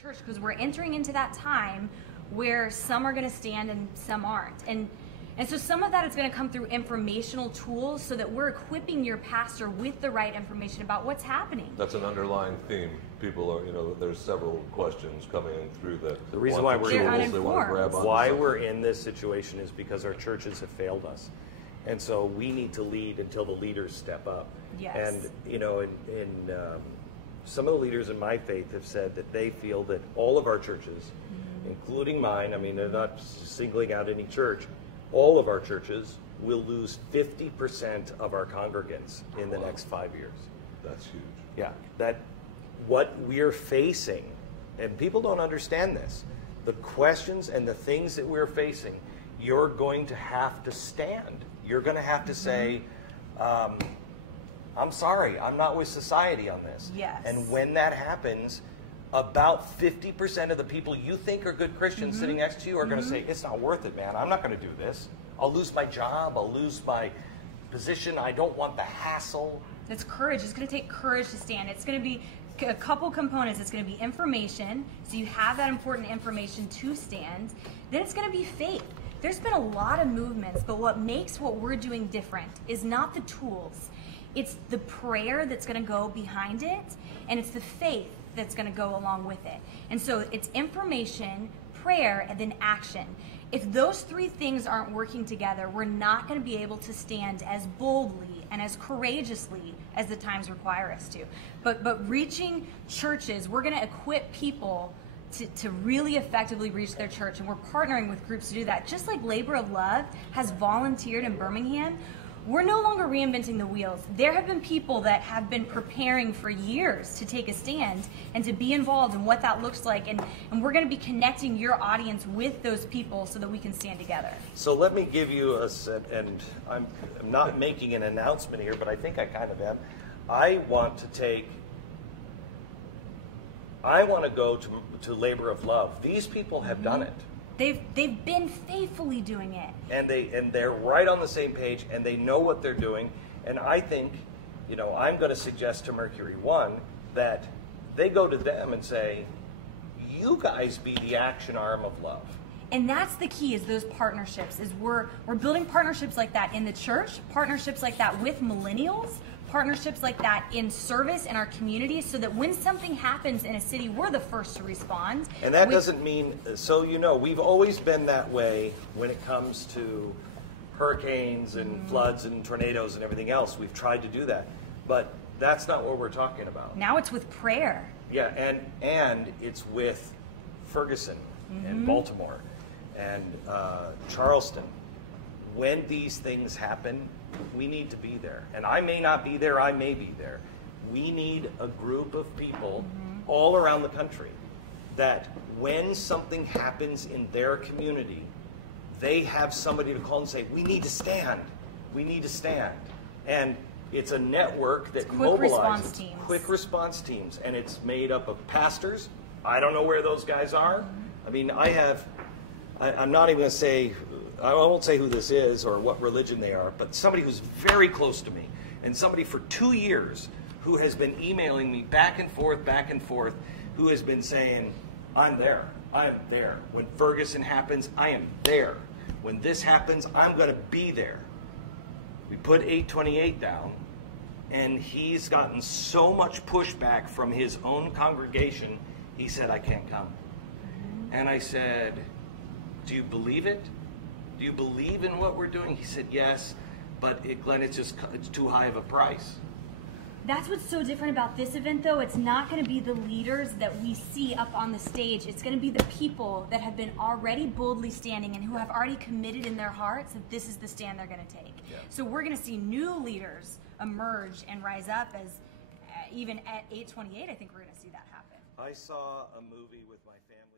church, because we're entering into that time where some are going to stand and some aren't. And so some of that is going to come through informational tools so that we're equipping your pastor with the right information about what's happening. That's an underlying theme. People are, there's several questions coming in through the reason why we're in this situation is because our churches have failed us. And so we need to lead until the leaders step up. Yes. And, some of the leaders in my faith have said that they feel that all of our churches, including mine, I mean, they're not singling out any church, all of our churches will lose 50% of our congregants in the next 5 years. That's huge. Yeah, that what we're facing, and people don't understand this, the questions and the things that we're facing, you're going to have to stand. You're going to have to say, I'm sorry, I'm not with society on this. Yes. And when that happens, about 50% of the people you think are good Christians sitting next to you are going to say, it's not worth it, man. I'm not going to do this. I'll lose my job. I'll lose my position. I don't want the hassle. It's courage. It's going to take courage to stand. It's going to be a couple components. It's going to be information, so you have that important information to stand. Then it's going to be faith. There's been a lot of movements, but what makes what we're doing different is not the tools. It's the prayer that's going to go behind it, and it's the faith that's going to go along with it. And so it's information, prayer, and then action. If those three things aren't working together, we're not going to be able to stand as boldly and as courageously as the times require us to. But reaching churches, we're going to equip people to really effectively reach their church, and we're partnering with groups to do that. Just like Labor of Love has volunteered in Birmingham, we're no longer reinventing the wheels. There have been people that have been preparing for years to take a stand and to be involved in what that looks like, and we're going to be connecting your audience with those people so that we can stand together. So let me give you and I'm not making an announcement here, but I think I kind of am. I want to go to Labor of Love. These people have done it. They've been faithfully doing it. And they're right on the same page, and they know what they're doing. And I think, I'm going to suggest to Mercury One that they go to them and say, you guys be the action arm of love. And that's the key, is those partnerships. Is we're building partnerships like that in the church, partnerships like that with millennials, partnerships like that in service in our community, so that when something happens in a city, we're the first to respond. And that doesn't mean, we've always been that way when it comes to hurricanes and floods and tornadoes and everything else. We've tried to do that. But that's not what we're talking about. Now it's with prayer. Yeah, and it's with Ferguson and Baltimore and Charleston. When these things happen, we need to be there. And I may not be there, I may be there. We need a group of people all around the country that when something happens in their community, they have somebody to call and say, we need to stand. We need to stand. And it's a network that mobilizes quick response teams. And it's made up of pastors. I don't know where those guys are. I mean, I'm not even going to say, I won't say who this is or what religion they are, but somebody who's very close to me, and somebody for 2 years who has been emailing me back and forth, who has been saying, I'm there. I am there. When Ferguson happens, I am there. When this happens, I'm going to be there. We put 828 down, and he's gotten so much pushback from his own congregation, he said, I can't come. And I said, do you believe it? Do you believe in what we're doing? He said, yes, but Glenn, it's too high of a price. That's what's so different about this event, though. It's not going to be the leaders that we see up on the stage. It's going to be the people that have been already boldly standing and who have already committed in their hearts that this is the stand they're going to take. Yeah. So we're going to see new leaders emerge and rise up as even at 828, I think we're going to see that happen. I saw a movie with my family.